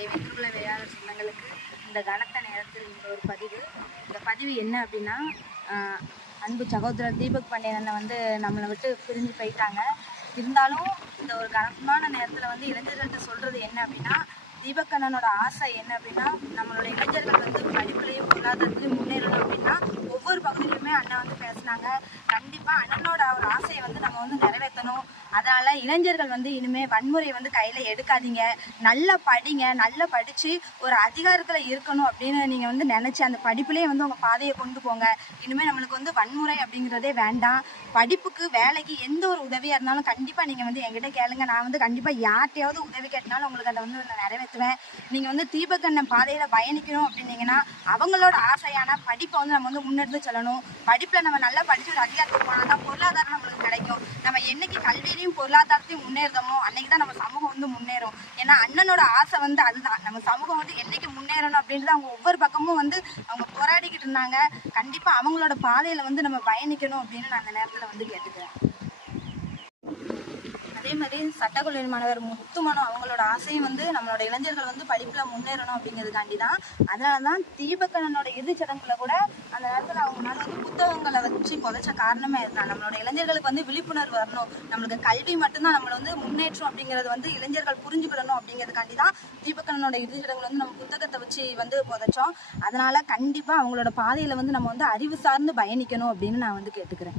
தேவி திருக்குல வேளாளர் சொந்தங்களுக்கு இந்த கனத்த நேரத்தில் இந்த ஒரு பதிவு. இந்த பதிவு என்ன அப்படின்னா அன்பு சகோதரர் தீபக் பாண்டியன் வந்து நம்மளை விட்டு பிரிஞ்சு போயிட்டாங்க. இருந்தாலும் இந்த ஒரு கனமான நேரத்தில் வந்து இளைஞர்கள்ட்ட சொல்கிறது என்ன அப்படின்னா தீபக் அண்ணனோட ஆசை என்ன அப்படின்னா நம்மளோட இளைஞர்கள் வந்து படிப்புலையும் பொருளாதாரத்துலையும் முன்னேறணும் அப்படின்னா ஒவ்வொரு பகுதியிலுமே அண்ணன் வந்து பேசினாங்க. கண்டிப்பாக அண்ணனோட வந்து நம்ம வந்து நிறைவேற்றணும். அதனால் இளைஞர்கள் வந்து இனிமேல் வன்முறையை வந்து கையில் எடுக்காதீங்க. நல்லா படிங்க. நல்லா படித்து ஒரு அதிகாரத்தில் இருக்கணும் அப்படின்னு நீங்கள் வந்து நினச்சி அந்த படிப்புலேயே வந்து உங்கள் பாதையை கொண்டு போங்க. இனிமேல் நம்மளுக்கு வந்து வன்முறை அப்படிங்கிறதே வேண்டாம். படிப்புக்கு வேலைக்கு எந்த ஒரு உதவியாக இருந்தாலும் கண்டிப்பாக நீங்கள் வந்து என்கிட்ட கேளுங்க. நான் வந்து கண்டிப்பாக யார்ட்டையாவது உதவி கேட்டனாலும் உங்களுக்கு அதை வந்து நான் நிறைவேற்றுவேன். நீங்கள் வந்து தீபகண்ணன் பாதையில் பயணிக்கணும் அப்படின்னீங்கன்னா அவங்களோட ஆசையான படிப்பை வந்து நம்ம வந்து முன்னெடுத்து செல்லணும். படிப்பில் நம்ம நல்லா படித்து ஒரு அதிகாரத்துக்கு போனால் தான் பொருளாதாரம் நம்மளுக்கு கிடைக்கும். நம்ம என்னைக்கு கல்வியிலையும் பொருளாதாரத்தையும் முன்னேறுதமோ அன்னைக்கு தான் நம்ம சமூகம் வந்து முன்னேறும். ஏன்னா அண்ணனோட ஆசை வந்து அதுதான். நம்ம சமூகம் வந்து என்னைக்கு முன்னேறணும் அப்படின்றது அவங்க ஒவ்வொரு பக்கமும் வந்து அவங்க போராடிக்கிட்டு இருந்தாங்க. கண்டிப்பாக அவங்களோட பாதையில் வந்து நம்ம பயணிக்கணும் அப்படின்னு நான் அந்த நேரத்தில் வந்து கேட்டுக்கிறேன். அதே மாதிரி சட்டக்கல்லூரி மாணவர் முத்துமனம் அவங்களோட ஆசையும் வந்து நம்மளோட இளைஞர்கள் வந்து படிப்பில் முன்னேறணும் அப்படிங்கிறதுக்காண்டி தான் அதனால தான் தீபகண்ணனோட இறுதிச் சடங்குல கூட அந்த நேரத்தில் அவங்க மேல வந்து புத்தகங்களை வச்சு புதைச்ச காரணமே இதுதான். நம்மளோட இளைஞர்களுக்கு வந்து விழிப்புணர்வு வரணும். நம்மளுக்கு கல்வி மட்டும்தான் நம்மளை வந்து முன்னேற்றம் அப்படிங்கிறது வந்து இளைஞர்கள் புரிஞ்சுக்கிடணும் அப்படிங்கிறதுக்காண்டி தான் தீபக்கண்ணனோட இறுதிச் வந்து நம்ம புத்தகத்தை வச்சு வந்து புதைச்சோம். அதனால கண்டிப்பாக அவங்களோட பாதையில் வந்து நம்ம வந்து அறிவு சார்ந்து பயணிக்கணும் அப்படின்னு நான் வந்து கேட்டுக்கிறேன்.